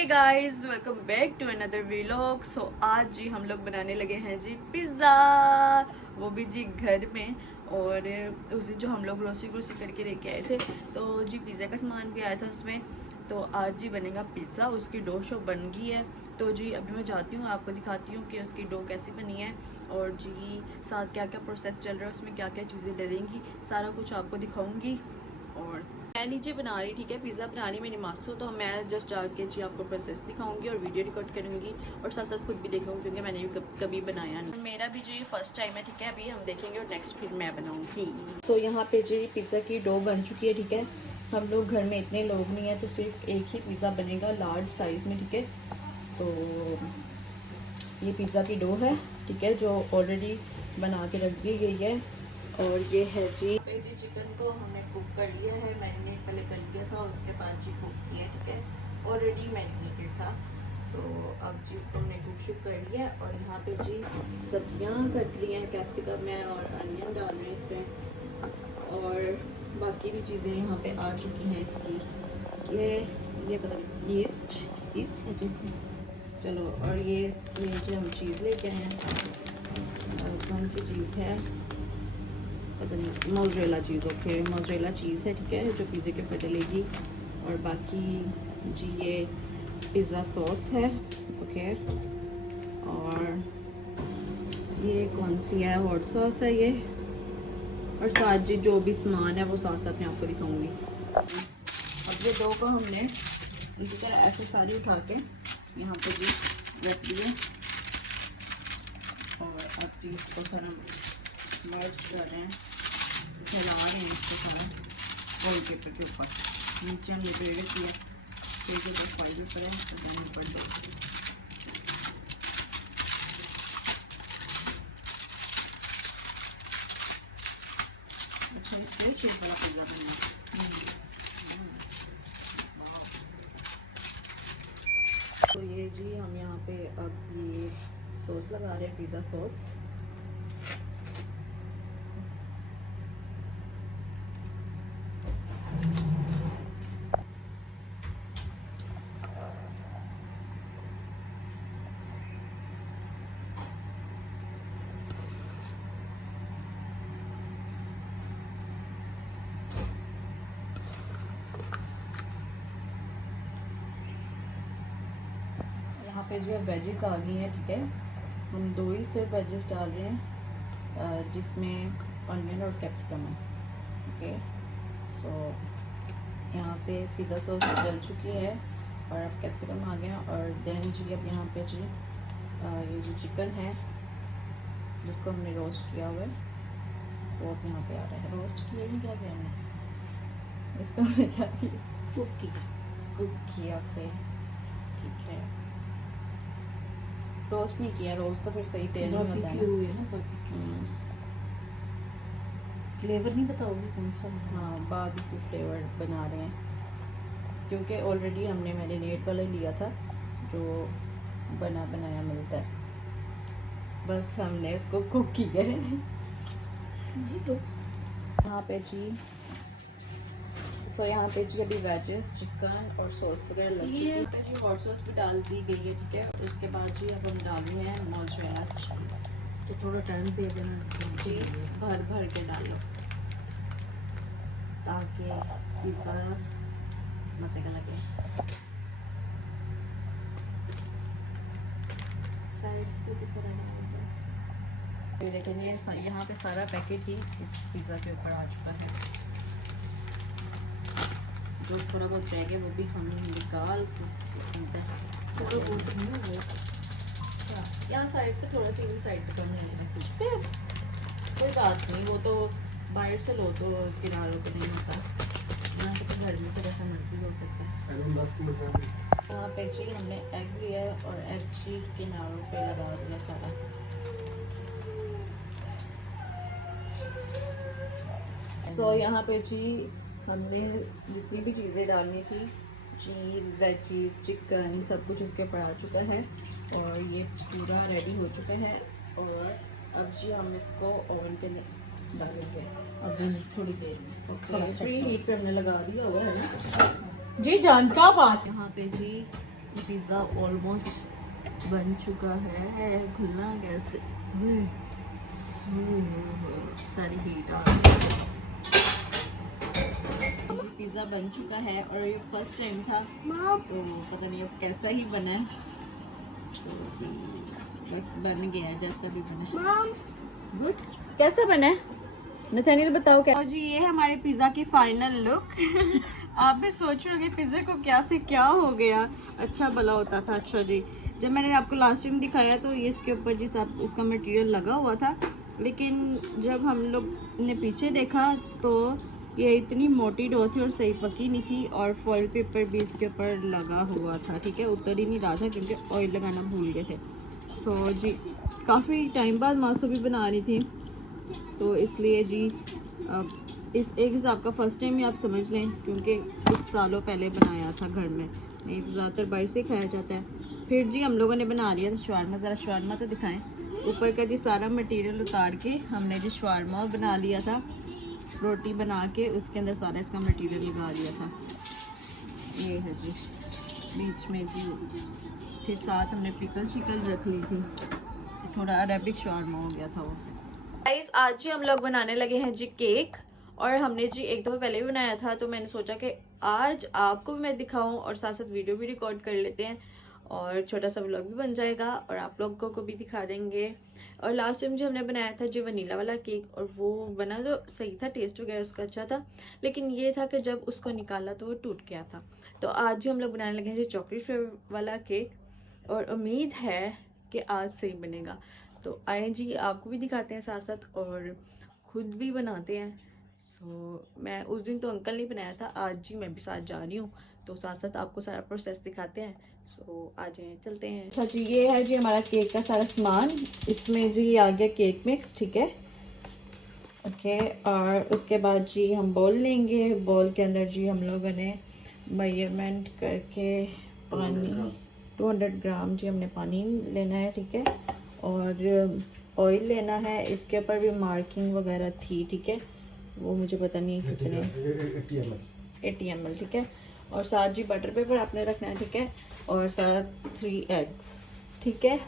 Hey guys, welcome back to another vlog. So आज जी हम लोग बनाने लगे हैं जी पिज़्ज़ा, वो भी जी घर में। और उस दिन जो हम लोग ग्रोसरी करके लेके आए थे, तो जी पिज़्ज़ा का सामान भी आया था उसमें। तो आज जी बनेगा पिज़्ज़ा, उसकी डो शो बन गई है। तो जी अभी मैं जाती हूँ, आपको दिखाती हूँ कि उसकी डो कैसी बनी है और जी साथ क्या क्या प्रोसेस चल रहा है, उसमें क्या क्या चीज़ें डलेंगी, सारा कुछ आपको दिखाऊँगी। और मैं नीचे बना रही, ठीक है, पिज़्ज़ा बनानी मेरी मास्टर, तो मैं जस्ट आके जी आपको प्रोसेस दिखाऊंगी और वीडियो रिकॉर्ड करूंगी और साथ साथ खुद भी देखूंगी, क्योंकि मैंने भी कभी बनाया नहीं, मेरा भी जी फर्स्ट टाइम है, ठीक है। अभी हम देखेंगे और नेक्स्ट फिर मैं बनाऊंगी। तो यहाँ पे जी पिज़्ज़ा की डो बन चुकी है, ठीक है। हम लोग घर में इतने लोग नहीं है, तो सिर्फ एक ही पिज़्ज़ा बनेगा लार्ज साइज़ में, ठीक है। तो ये पिज़्ज़ा की डो है, ठीक है, जो ऑलरेडी बना के रख दी गई है। और ये है जी चिकन को हमने कुक कर लिया है, मैरिनेट पहले कर लिया था, उसके बाद जी कुक किया, ठीक है, ऑलरेडी मैरिनेटेड था। सो अब जी इसको हमने कुक शुक कर लिया है। और यहाँ पे जी सब्जियाँ कट रही हैं, कैप्सिकम है और अनियन डाल रहे हैं इसमें, और बाकी भी चीज़ें यहाँ पे आ चुकी हैं इसकी। ये पता नहीं ईस्ट है जी, चलो। और ये जो हम चीज़ लेके आए हैं, कौन सी चीज़ है पता नहीं, mozzarella cheese, okay, mozzarella cheese है, ठीक है, जो पिज़्ज़े के ऊपर डलेगी। और बाकी जी ये पिज़्ज़ा सॉस है, ओके। और ये कौन सी है, हॉट सॉस है ये। और साथ जी जो भी सामान है वो साथ साथ मैं आपको दिखाऊंगी। अब ये डो को हमने इसी तरह ऐसे सारी उठा के यहाँ पे जी रख दिए, और अब जी इसको सारा मर्ज कर रहे हैं, फैला रहे हैं इसको सारा फॉइल पेपर के ऊपर। नीचे हमने बेड़ किया, फिर जो फॉइल पेपर है तो ऊपर दो। अच्छा, इसलिए चीज़ वाला पिज़्ज़ा बना। तो ये जी हम यहाँ पे अब ये सॉस लगा रहे हैं, पिज़्ज़ा सॉस। यहाँ पे जो वेजेस आ गई हैं, ठीक है, हम दो ही सिर्फ वेजेस डाल रहे हैं, जिसमें ऑनियन और कैप्सिकम है, ओके। सो यहाँ पे पिज़्ज़ा सॉस डल चुकी है और अब कैप्सिकम आ गया। और देन जी अब यहाँ पे जी ये जो चिकन है जिसको हमने रोस्ट किया हुआ है, वो अब यहाँ पे आ रहा है। रोस्ट किया नहीं, क्या किया हमने, इसको हमने क्या किया, कुक किया, फिर ठीक है। रोस्ट नहीं किया, रोस्ट तो फिर सही तेल में होता है ना। फ्लेवर नहीं बताओगे कौन सा? हाँ, बारबेक्यू फ्लेवर बना रहे हैं, क्योंकि ऑलरेडी हमने मैरिनेट वाला लिया था जो बना बनाया मिलता है, बस हमने इसको कुक किया है। यहाँ पे जी यहाँ पे जी अभी वेजेस, चिकन और सॉस वगैरह लग चुकी है। जी हॉट सॉस भी डाल दी गई है, ठीक है। उसके बाद जी अब हम डाल रहे हैं मोज़रेला चीज़। तो थोड़ा टाइम दे देना, चीज़ भर भर के डालो ताकि पिज़्ज़ा मज़े का लगे। साइड्स पे भी थोड़ा लेकिन यहाँ पे सारा पैकेट ही इस पिज़्ज़ा के ऊपर आ चुका है। जो थोड़ा बहुत रह गया वो भी हम निकाल के थोड़ा बहुत नहीं है, यहाँ साइड पे थोड़ा सा, साइड पे कम नहीं है कुछ, कोई बात नहीं, वो तो बाहर से लो तो किनारों पे नहीं होता, यहाँ पे तो घर में तो ऐसा मर्जी हो सकता है। यहाँ पे जी हमने एग लिया है और एग जी किनारों पे लगा दिया सारा। सो यहाँ पे जी हमने जितनी भी चीज़ें डालनी थी, चीज़, वेजीज, चिकन, सब कुछ इसके ऊपर आ चुका है और ये पूरा रेडी हो चुका है। और अब जी हम इसको ओवन पे डालेंगे अभी थोड़ी देर में। प्री हीट करने लगा दिया हुआ है जी जान का बात। यहाँ पे जी पिज़्ज़ा ऑलमोस्ट बन चुका है, खुलना कैसे, सारी हीट आ रही है। पिज़्ज़ा बन चुका है और ये फर्स्ट टाइम था तो पता नहीं अब कैसा ही बना है। तो जी बस बन गया जैसा भी बना है। गुड, कैसा बना है नथानियल बताओ क्या। और जी ये है हमारे पिज़्ज़ा की फाइनल लुक। आप भी सोच रहे होंगे पिज़्ज़ा को क्या से क्या हो गया, अच्छा भला होता था। अच्छा जी, जब मैंने आपको लास्ट टाइम दिखाया तो ये इसके ऊपर जी सब उसका मटेरियल लगा हुआ था, लेकिन जब हम लोग ने पीछे देखा तो ये इतनी मोटी डो थी और सही पकी नहीं थी और फॉइल पेपर भी इसके ऊपर लगा हुआ था। ठीक है, उतर ही नहीं रहा था क्योंकि ऑयल लगाना भूल गए थे। सो जी काफ़ी टाइम बाद मासू भी बना रही थी तो इसलिए जी अब इस एक हिसाब का फ़र्स्ट टाइम ही आप समझ लें, क्योंकि कुछ सालों पहले बनाया था घर में, नहीं तो ज़्यादातर बाहर से खाया जाता है। फिर जी हम लोगों ने बना लिया था शवारमा। ज़रा शवारमा तो दिखाएं। ऊपर का जी सारा मटेरियल उतार के हमने जी शवारमा बना लिया था, रोटी बना के उसके अंदर सारा इसका मटेरियल लगा दिया था। ये है जी बीच में जी, फिर साथ हमने पिकल शिकल रख ली थी, थोड़ा अरेबिक शवारमा हो गया था वो। गाइस आज जी हम लोग बनाने लगे हैं जी केक, और हमने जी एक दफ़ा पहले भी बनाया था तो मैंने सोचा कि आज आपको भी मैं दिखाऊं और साथ साथ वीडियो भी रिकॉर्ड कर लेते हैं और छोटा सा व्लॉग भी बन जाएगा और आप लोगों को भी दिखा देंगे। और लास्ट टाइम जो हमने बनाया था जी वनीला वाला केक, और वो बना तो सही था, टेस्ट वगैरह उसका अच्छा था, लेकिन ये था कि जब उसको निकाला तो वो टूट गया था। तो आज जी हम लोग बनाने लगे हैं जी चॉकलेट फ्लेवर वाला केक और उम्मीद है कि आज सही बनेगा। तो आए जी आपको भी दिखाते हैं साथ साथ और खुद भी बनाते हैं। मैं उस दिन तो अंकल ने बनाया था, आज जी मैं भी साथ जा रही हूँ तो साथ साथ आपको सारा प्रोसेस दिखाते हैं। आ जाए चलते हैं। अच्छा जी ये है जी हमारा केक का सारा सामान, इसमें जी आ गया केक मिक्स। ठीक है, ओके। और उसके बाद जी हम बोल लेंगे, बोल के अंदर जी हम लोगों ने मेजरमेंट करके पानी 200 ग्राम जी हमने पानी लेना है। ठीक है, और ऑयल लेना है, इसके ऊपर भी मार्किंग वगैरह थी। ठीक है, वो मुझे पता नहीं कितने 80 ml। ठीक है, और साथ जी बटर पेपर आपने रखना है। ठीक है, और साथ 3 एग्स। ठीक है,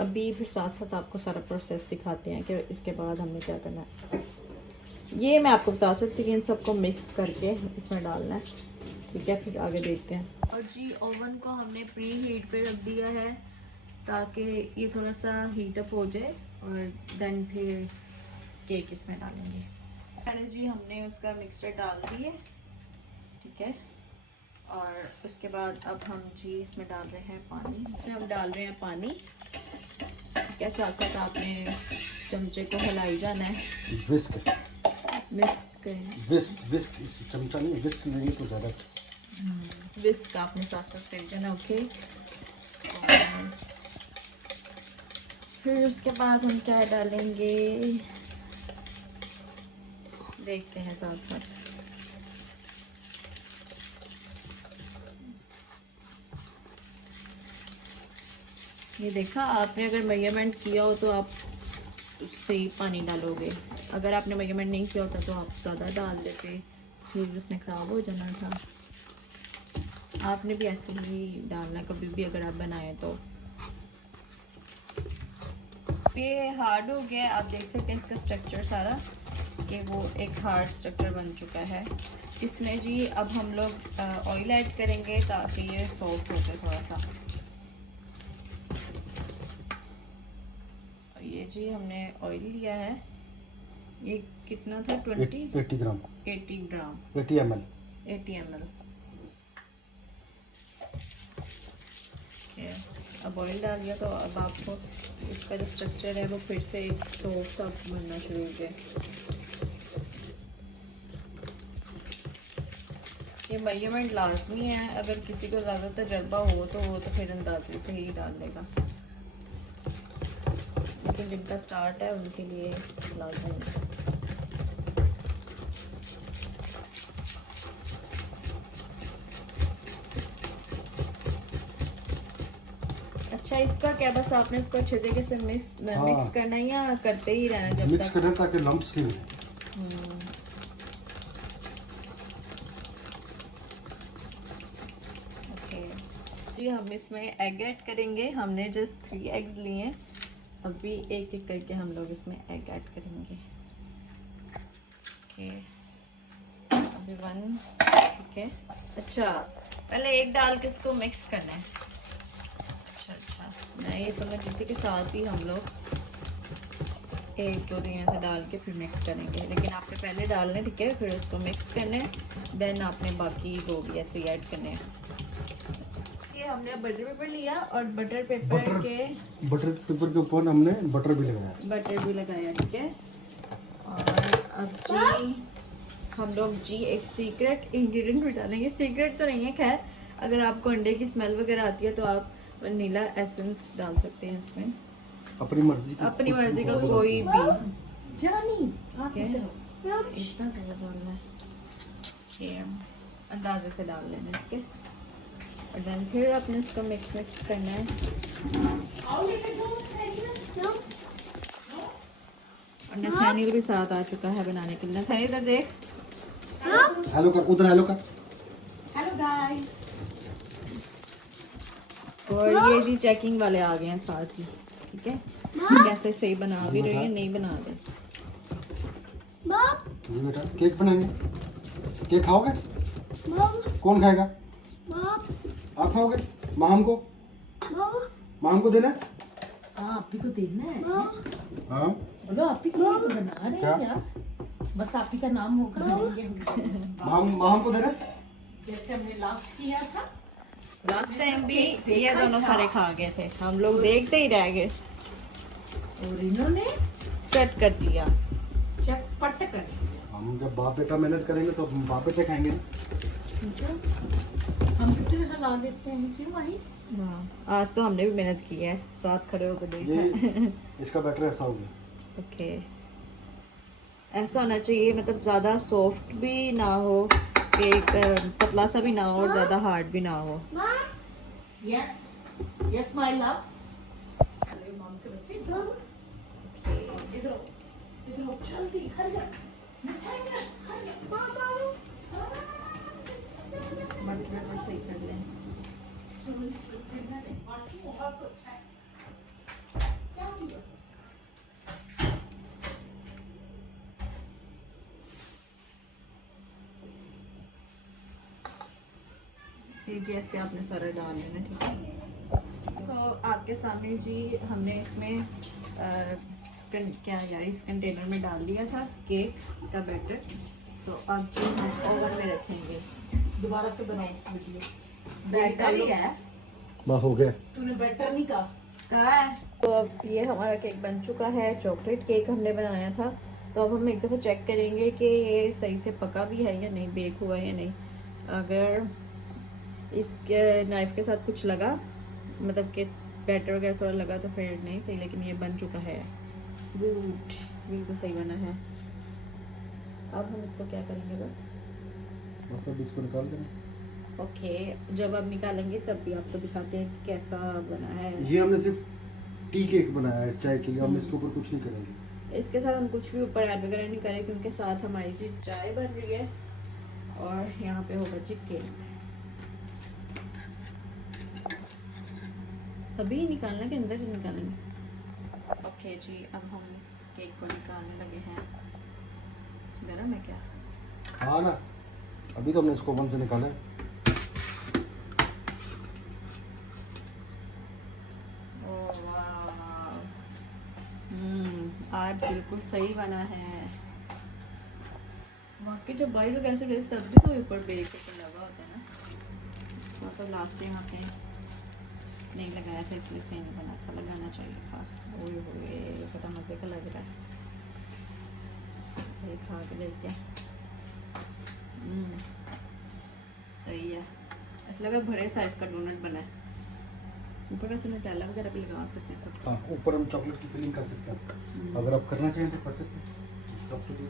अभी फिर साथ साथ आपको सारा प्रोसेस दिखाते हैं कि इसके बाद हमने क्या करना है। ये मैं आपको बता सकती हूँ, इन सबको मिक्स करके इसमें डालना है। ठीक है, फिर आगे देखते हैं। और जी ओवन को हमने प्री हीट पे रख दिया है ताकि ये थोड़ा सा हीट अप हो जाए और देन फिर केक इसमें डालेंगे। पहले जी हमने उसका मिक्सचर डाल दिए। ठीक है, और उसके बाद अब हम जी इसमें डाल रहे हैं पानी। इसमें हम डाल रहे हैं पानी। ठीक है, साथ साथ आपने चमचे को हिलाई जाना है। विस्क विस्क विस्क चमचा नहीं, विस्क नहीं तो ज़्यादा। विस्क आपने साथ साथ कर जाना। ओके, फिर उसके बाद हम क्या डालेंगे देखते हैं साथ साथ। ये देखा आपने, अगर मेजरमेंट किया हो तो आप उससे ही पानी डालोगे, अगर आपने मेजरमेंट नहीं किया होता तो आप ज़्यादा डाल देते, फिर उसने ख़राब हो जाना था। आपने भी ऐसे ही डालना कभी भी अगर आप बनाएं तो। ये हार्ड हो गया, आप देख सकते हैं इसका स्ट्रक्चर सारा कि वो एक हार्ड स्ट्रक्चर बन चुका है। इसमें जी अब हम लोग ऑयल ऐड करेंगे ताकि ये सॉफ्ट हो जाए थोड़ा सा। ये जी हमने ऑयल लिया है, ये कितना था 80 ग्राम 80 ग्राम 80 ml 80 ml। अब ऑयल डाल दिया तो अब आपको इसका जो स्ट्रक्चर है वो फिर से एक सॉफ्ट सा बनना शुरू हो गया। ये मेजरमेंट लाजमी है, अगर किसी को ज़्यादा तजर्बा हो तो वो तो फिर अंदाजे से ही डाल लेगा, लेकिन जिनका स्टार्ट है उनके लिए लाजमी है। अच्छा, इसका क्या बस आपने इसको अच्छे तरीके से मिक्स करना है या करते ही रहना जब मिक्स तक? करना ताकि लम्प्स नहीं हो। ओके जी, जी हम इसमें एग ऐड करेंगे। हमने जस्ट 3 एग्स लिए हैं। अभी एक एक करके हम लोग इसमें एग ऐड करेंगे। ओके अभी 1 ठीक है। अच्छा पहले एग डाल के उसको मिक्स करना है। अच्छा मैं ये समझ रही थी कि साथ ही हम लोग एक दो दिन से डाल के फिर मिक्स करेंगे, लेकिन आपने पहले डालने ठीक है, फिर उसको मिक्स करना है, देन आपने बाकी वो भी ऐसे ही ऐड करने हैं। ये हमने बटर पेपर लिया और बटर पेपर के ऊपर हमने बटर भी लगाया। ठीक है। और अब जी हम लोग जी एक सीक्रेट इंग्रेडिएंट भी डालेंगे। सीक्रेट तो नहीं है खैर, अगर आपको अंडे की स्मेल वगैरह आती है तो आप वनीला एसेंस डाल सकते हैं इसमें, अपनी मर्जी का कोई भी। जानी आप इतना ज़्यादा डालना है कि अंदाजे से डाल लेना ठीक है। और देन फिर आपने इसको मिक्स करना है। और नथानियल भी साथ आ चुका है बनाने के लिए। नथानियल इधर देख, हेलो कर, उधर हेलो कर। Hello guys. और ये जी चेकिंग वाले आ गए हैं साथ ही ठीक है, कैसे सही बना भी रहे हैं नहीं बना रहे। जी बेटा केक बनाएंगे। केक खाओगे? कौन खाएगा? आप खाओगे? माम को देना है? हाँ आप ही को देना है। हाँ बोलो आप ही को तो बना रहे हैं यार, बस आप ही का नाम होकर बनाएंगे। माम को देना है? जैसे हमने लास्ट किया था, लास्ट टाइम भी ये दोनों सारे खा गए थे, हम लोग देखते ही रह गए और इन्होंने कट कर दिया, चटपट कर दिया। हम जब बाप बेटा मेहनत करेंगे तो हम बाप बेटे खाएंगे। हम कितने हिला देते हैं क्यों भाई? हाँ आज तो हमने भी मेहनत की है, साथ खड़े होकर देखा ये है। इसका बैटर ऐसा हो गया। ओके ऐसा होना चाहिए, मतलब ज़्यादा सॉफ्ट भी ना हो, केक पतला सा भी ना हो और ज़्यादा हार्ड भी ना हो। Yes yes my love. Hello mom के बच्चे इधर जल्दी हरी अप बटर पेपर सही कर लें। ये ऐसे आपने सारा डाल लेना ठीक है। सो आपके सामने जी हमने इसमें क्या यार इस कंटेनर में डाल दिया था केक का बैटर। तो अब जी हम ओवन में रखेंगे। दोबारा से बनाओ वीडियो। बैटर ही है, बस हो गया। तूने बैटर नहीं कहा? कहाँ है? तो अब ये हमारा केक बन चुका है। चॉकलेट केक हमने बनाया था, तो अब हम एक दफ़ा चेक करेंगे कि ये सही से पका भी है या नहीं, बेक हुआ है या नहीं। अगर इसके नाइफ के साथ कुछ लगा, मतलब कि बैटर वगैरह थोड़ा लगा तो फिर नहीं सही, लेकिन ये बन चुका है। गुड, बिल्कुल सही बना है। अब हम इसको क्या करेंगे, बस अब इसको निकाल देना। ओके जब आप निकालेंगे तब भी आपको दिखाते हैं कि कैसा बना है। ये हमने सिर्फ टी केक बनाया है, चाय के लिए। हम इसके ऊपर कुछ नहीं करेंगे। इसके साथ हम कुछ भी ऊपर ऐड वगैरह नहीं करें, क्योंकि साथ हमारी जी चाय बन रही है और यहाँ पे होगा जी केक। तभी निकालना के अंदर ही निकालेंगे। ओके जी अब हम केक को निकालने लगे हैं। गरम है क्या? हाँ ना, अभी तो हमने इसको ओवन से निकाला है। ओह वाह, आज बिल्कुल सही बना है। वाकई जब बाई लोग ऐसे रहते तब भी तो ऊपर बेक के लगा होता है ना। इसका तो लास्ट टाइम आपने नहीं लगाया था इसलिए सही नहीं बना था, लगाना चाहिए था। ओए होए पता मज़े का लग रहा है। ये खा के देखते हैं। सही है, ऐसा लगा बड़े साइज का डोनट बना है। ऊपर वैसे नटेला वगैरह भी लगा सकते हैं। हाँ ऊपर हम चॉकलेट की फिलिंग कर सकते हैं, अगर आप करना चाहें तो कर सकते हैं। सब कुछ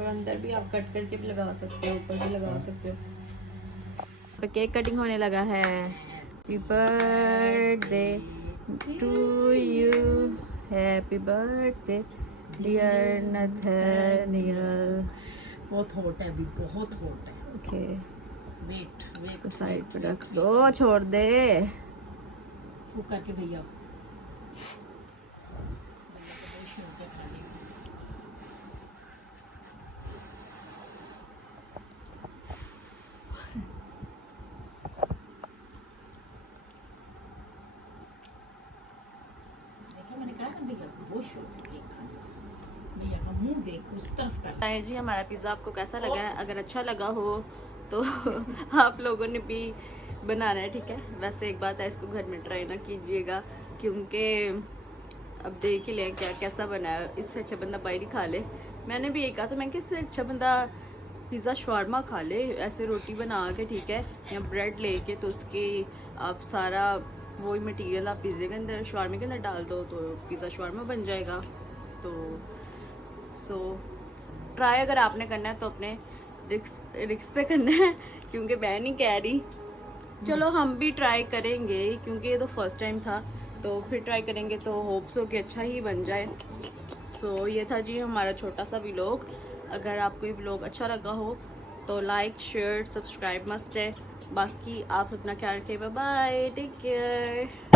और अंदर भी आप कट करके भी लगा सकते हो, ऊपर भी लगा सकते हो। केक कटिंग होने लगा है। Happy birthday to you, happy birthday dear Nathaniel. बहुत हॉट है अभी, बहुत हॉट है। ओके वेट इसको साइड पे रख दो, छोड़ दे। फूक करके भैया भैया को बहुत शौक है खाने का। देखा मैंने कहा ना भैया को बहुत शौक है केक खाने का। भैया का मुंह देख उस तरफ कर। बताएं जी हमारा पिज़्ज़ा आपको कैसा लगा है। अगर अच्छा लगा हो तो आप लोगों ने भी बनाना है, ठीक है। वैसे एक बात है, इसको घर में ट्राई ना कीजिएगा, क्योंकि अब देख ही लें क्या कैसा बना है। इससे अच्छा बंदा बाहर ही खा ले। मैंने भी यही कहा था, मैं कि इससे अच्छा बंदा पिज़्ज़ा शवारमा खा ले, ऐसे रोटी बना के, ठीक है, या ब्रेड लेके, तो उसकी आप सारा वही मटेरियल आप पिज़्ज़े के अंदर शवारमे के अंदर डाल दो, तो पिज़्ज़ा शवारमा बन जाएगा। तो सो ट्राई अगर आपने करना है तो अपने रिक्स पे करना है, क्योंकि मैं नहीं कह रही। चलो हम भी ट्राई करेंगे, क्योंकि ये तो फर्स्ट टाइम था, तो फिर ट्राई करेंगे, तो होप्स हो कि अच्छा ही बन जाए। सो ये था जी हमारा छोटा सा व्लॉग। अगर आपको ये व्लॉग अच्छा लगा हो तो लाइक शेयर सब्सक्राइब मस्ट है। बाकी आप अपना ख्याल रखिए। Bye bye, take care.